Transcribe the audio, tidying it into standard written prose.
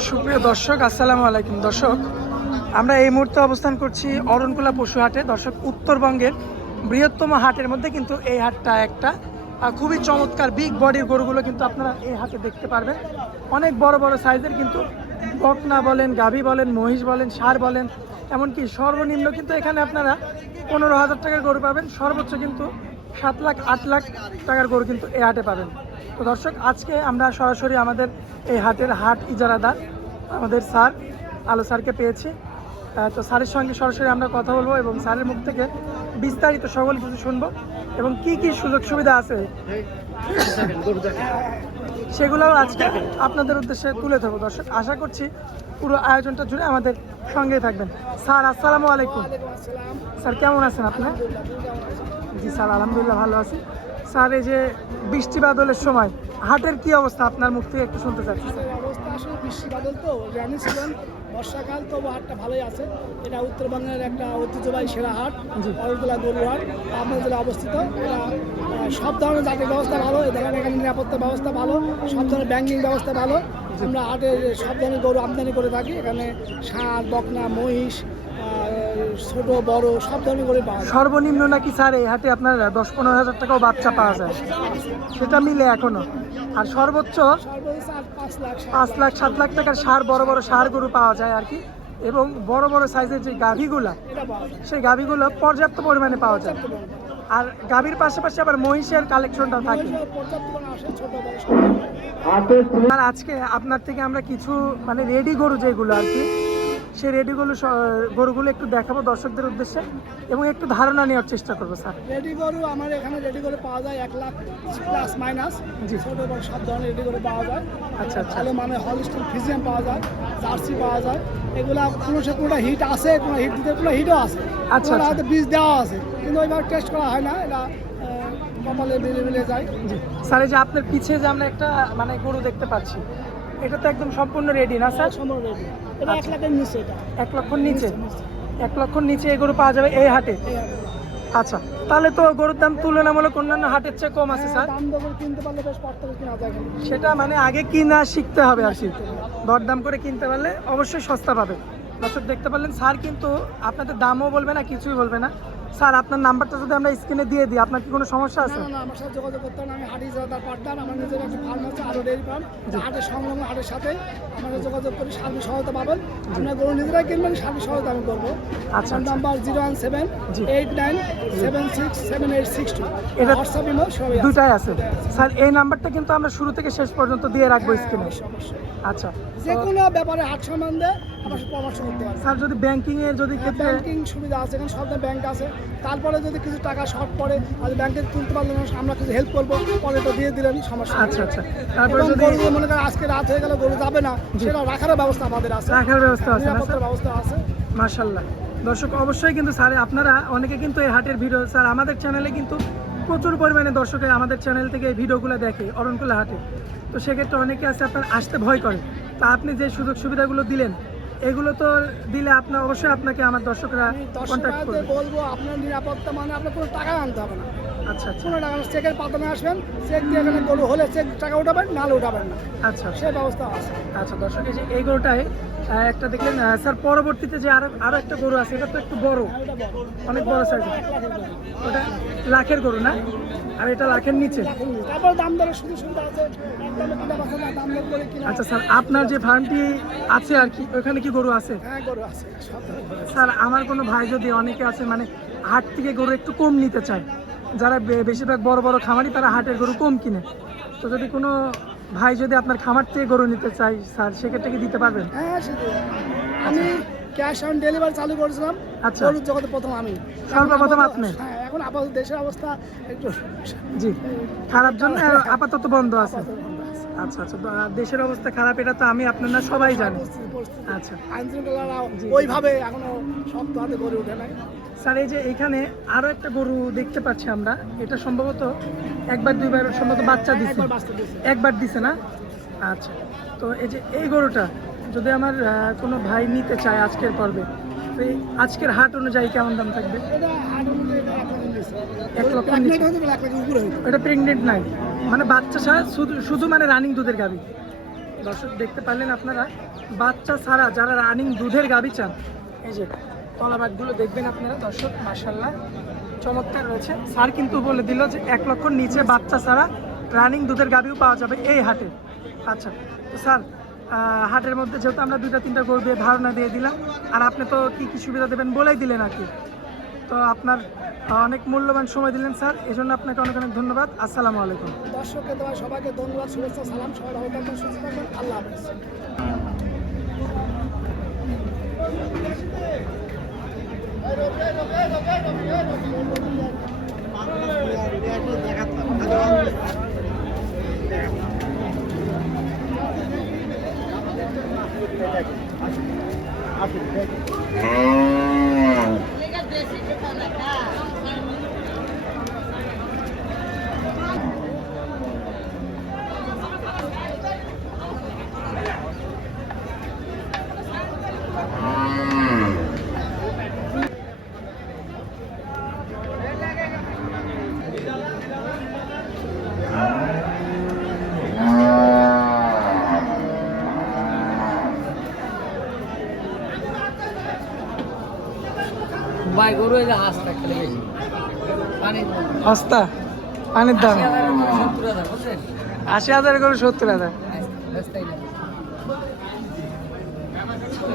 সুপ্রিয় দর্শক, আসসালামু আলাইকুম। দর্শক, আমরা এই মুহূর্তে অবস্থান করছি অরণকুলা পশু হাটে। দর্শক, উত্তরবঙ্গের বৃহত্তম হাটের মধ্যে কিন্তু এই হাটটা একটা। খুবই চমৎকার বিগ বডির গরুগুলো কিন্তু আপনারা এই হাটে দেখতে পারবেন। অনেক বড় বড় সাইজের কিন্তু বকনা বলেন, গাভী বলেন, মহিষ বলেন, ষাঁড় বলেন, এমনকি সর্বনিম্ন কিন্তু এখানে আপনারা 15,000 টাকার গরু পাবেন, সর্বোচ্চ কিন্তু 7 লাখ 8 লাখ টাকার গরু কিন্তু এই হাটে পাবেন। তো দর্শক, আজকে আমরা সরাসরি আমাদের এই হাটের হাট ইজারাদার আমাদের স্যার আলো স্যারকে পেয়েছি। তো স্যারের সঙ্গে সরাসরি আমরা কথা বলবো এবং স্যারের মুখ থেকে বিস্তারিত সকল কিছু শুনবো এবং কি কি সুযোগ সুবিধা আছে সেগুলোও আজকে আপনাদের উদ্দেশ্যে তুলে ধরবো। দর্শক, আশা করছি পুরো আয়োজনটা জুড়ে আমাদের সঙ্গেই থাকবেন। স্যার, আসসালামু আলাইকুম। স্যার, কেমন আছেন আপনি? জি স্যার, আলহামদুলিল্লাহ ভালো আছি। স্যার, এই যে বৃষ্টি বাদলের সময় হাটের কি অবস্থা আপনার মুখ থেকে একটু শুনতে চাচ্ছি। অবস্থা আসলে বৃষ্টি বাদল তো জানি ছিলেন, বর্ষাকাল তবু হাটটা ভালোই আছে। এটা উত্তরবঙ্গের একটা ঐতিহ্যবাহী সেরা হাট, অরণকুলা গরু হাট আপনার জেলা অবস্থিত। এটা সব ধরনের জাতির ব্যবস্থা ভালো, দেখেন এখানে নিরাপত্তা ব্যবস্থা ভালো, সব ধরনের ব্যাংকিং ব্যবস্থা ভালো। আমরা হাটে সব ধরনের গরু আমদানি করে থাকি। এখানে ষাঁড়, বকনা, মহিষ, ছোট বড় সব ধরনের গরু পাওয়া যায়। সর্বনিম্ন নাকি স্যার এই হাটে আপনার 10-15 হাজার টাকাও বাচ্চা পাওয়া যায়, সেটা মিলে এখনো? আর সর্বোচ্চ 5 লাখ 7 লাখ টাকার ষাঁড়, বড় বড় ষাঁড় গরু পাওয়া যায় আর কি। এবং বড় বড় সাইজের যে গাভীগুলা, সেই গাভীগুলো পর্যাপ্ত পরিমাণে পাওয়া যায়। আর গাভীর পাশাপাশি আবার মহিষের কালেকশনটা থাকে। আর আজকে আপনার থেকে আমরা কিছু মানে রেডি গরু যেগুলো আর কি, সেই রেডি গরুগুলো একটু দেখাবো দর্শকদের উদ্দেশ্যে এবং একটু ধারণা নেওয়ার চেষ্টা করবো। স্যার, রেডি গরু আমার এখানে রেডি গরু পাওয়া যায় 1 লাখ প্লাস মাইনাস। জি, ছোট বড় সব ধরনের রেডি গরু পাওয়া যায়। আচ্ছা আচ্ছা। ভালো মানে হলস্টাইন ফ্রিজিয়ান পাওয়া যায়, জার্সি পাওয়া যায়। এগুলা কোনোটা হিট আছে, কোনো হিট দিতে কোনো হিটও আছে। আচ্ছা, হয়তো বীজ দেওয়া আছে কিন্তু ওইভাবে টেস্ট করা হয় না, এটা কপালে মিলে যায়। জি স্যার, এই যে আপনার পিছে যে আমরা একটা মানে গরু দেখতে পাচ্ছি, এটা তো একদম সম্পূর্ণ রেডি না স্যার? সম্পূর্ণ রেডি। এটা 1 লাখের নিচে, এটা 1 লক্ষর নিচে। 1 লক্ষর নিচে এই গরু পাওয়া যাবে এই হাটে? আচ্ছা, তাহলে তো গরুর দাম তুলনামূলক অন্যান্য হাটের চেয়ে কম আছে স্যার। দাম দর কিনতে পারলে বেশ পড়তে কিনা যায়। সেটা মানে আগে কিনা শিখতে হবে আর কি, দরদাম করে কিনতে পারলে অবশ্যই সস্তা পাবে। দর্শক, দেখতে পারলেন স্যার কিন্তু আপনাদের দামও বলবে না, কিছুই বলবে না। স্যার, আপনার নাম্বারটা যদি আমরা স্ক্রিনে দিয়ে দিই, আপনার কি কোনো সমস্যা আছে? না, আমার সাথে যোগাযোগ করতে হবে। আমি হাটি জেলার পার্টনার, আমার নিজের একটা ফার্ম আছে, আরো ডেয়ারি ফার্ম। হাটের সংলগ্ন হাটের সাথে আমাদের যোগাযোগ করে সার্বিক সহায়তা পাবেন। আপনার গরু নিজেরাই কিনবেন, সার্বিক সহায়তা আমি করবো। আচ্ছা, নাম্বার 01789767862। এটা হোয়াটসঅ্যাপ ইমেল সবই আছে। দুটাই আছে স্যার। এই নাম্বারটা কিন্তু আমরা শুরু থেকে শেষ পর্যন্ত দিয়ে রাখবো স্ক্রিনে। আচ্ছা, যে কোনো ব্যাপারে হাট সম্বন্ধে আমার সাথে পরামর্শ করতে পারেন। স্যার, যদি ব্যাংকিং এর যদি ক্ষেত্রে ব্যাংকিং সুবিধা আছে, এখানে সব ব্যাংক আছে। তারপরে যদি কিছু টাকা শর্ট পড়ে আর ব্যাংকে তুলতে পারলেন, আমরা কিছু হেল্প করবো, পরে তো দিয়ে দিলেন, সমস্যা নেই। আচ্ছা আচ্ছা। তারপরে এবং যদি গরু মনে করেন আজকে রাত হয়ে গেল, গরু যাবে না, সেটা রাখারও ব্যবস্থা আমাদের আছে, রাখার ব্যবস্থা আছে না স্যার? নিরাপত্তার ব্যবস্থা আছে। মাশাআল্লাহ। দর্শক, অবশ্যই কিন্তু স্যার আপনারা অনেকে কিন্তু এই হাটের ভিডিও স্যার আমাদের চ্যানেলে কিন্তু প্রচুর পরিমাণে দর্শকের আমাদের চ্যানেল থেকে এই ভিডিওগুলো দেখে অরণকুলা হাটে। তো সেক্ষেত্রে অনেকে আছে আপনার আসতে ভয় করে। তা আপনি যে সুযোগ সুবিধাগুলো দিলেন, এগুলো তো দিলে আপনার অবশ্যই আপনাকে আমার দর্শকরা কন্ট্যাক্ট করবে। বলবো আপনার নিরাপত্তা মানে আপনার কোনো টাকা আনতে হবে না। আচ্ছা আচ্ছা। কোনো টাকা চেকের পাতানে আসবেন, চেক দিয়ে এখানে গরু হলে চেক টাকা উঠাবেন, নাহলে উঠাবেন না, আচ্ছা সে ব্যবস্থা আছে। আচ্ছা দর্শক, এই যে এই গরুটাই একটা দেখলেন স্যার, পরবর্তীতে যে আরো একটা গরু আছে, এটা তো একটু বড়, অনেক বড় সাইজ। ওটা লাখের গরু না? আর এটা লাখের নিচে। তারপর দাম দরের সুযোগ সুবিধা আছে, একদমে কিনা বাসা না, দাম দর করে কিনা। আচ্ছা স্যার, আপনার যে ফার্মটি আছে আর কি, ওখানে কি গরু আছে? হ্যাঁ, গরু আছে, সব ধরনের। স্যার, আমার কোনো ভাই যদি অনেকে আছে মানে হাট থেকে গরু একটু কম নিতে চায়, যারা বেশিরভাগ বড় বড় খামারি, তারা হাটের গরু কম কিনে, তো যদি কোনো ভাই যদি আপনার খামার থেকে গরু নিতে চাই স্যার, সেক্ষেত্রে কি দিতে পারবেন? হ্যাঁ, সেটাই। আমি ক্যাশ অন ডেলিভারি চালু করেছিলাম। আচ্ছা। গরুর জগতে প্রথম আমি, সর্বপ্রথম আপনি? হ্যাঁ, এখন আপাতত দেশের অবস্থা একটু জি, খারাপ জন্য আপাতত বন্ধ আছে। আচ্ছা আচ্ছা, দেশের অবস্থা খারাপ, এটা তো আমি আপনার না সবাই জানি। আচ্ছা, আইন শৃঙ্খলা ওইভাবে এখনো শক্ত হাতে গড়ে ওঠে নাই। স্যার, এই যে এখানে আরো একটা গরু দেখতে পাচ্ছি আমরা, এটা সম্ভবত একবার দুইবার সম্ভবত বাচ্চা দিছে, একবার দিছে না? আচ্ছা, তো এই যে এই গরুটা যদি আমার কোনো ভাই নিতে চায় আজকের পর্বে, তো এই আজকের হাট অনুযায়ী কেমন দাম থাকবে? এটা হাট অনুযায়ী 1 লক্ষ নিচে? এটা প্রেগনেন্ট নাই, মানে বাচ্চা ছাড়া শুধু মানে রানিং দুধের গাভী। দর্শক দেখতে পারলেন আপনারা, বাচ্চা ছাড়া যারা রানিং দুধের গাভী চান, এই যে তলাবাটগুলো দেখবেন আপনারা দর্শক, মাশাআল্লাহ চমৎকার রয়েছে। স্যার কিন্তু বলে দিল যে 1 লক্ষর নিচে বাচ্চা ছাড়া রানিং দুধের গাভীও পাওয়া যাবে এই হাটে। আচ্ছা, তো স্যার হাটের মধ্যে যেহেতু আমরা 2-3টা গরু দিয়ে ধারণা দিয়ে দিলাম, আর আপনি তো কী কী সুবিধা দেবেন বলেই দিলেন আর কি। তো আপনার অনেক মূল্যবান সময় দিলেন স্যার, এই জন্য আপনাকে অনেক অনেক ধন্যবাদ। আসসালামু আলাইকুম। দর্শককে তোমার সবাইকে ধন্যবাদ, শুভেচ্ছা, সালাম, সবাই ভালো থাকবেন, সুস্থ থাকবেন, আল্লাহ হাফেজ। ভাই গরু এই যে হাঁসটা খেলে বেশি পানি সস্তা পানির দাম 70,000 বুঝছেন 80,000 করে 70,000। রাস্তায় না ছোট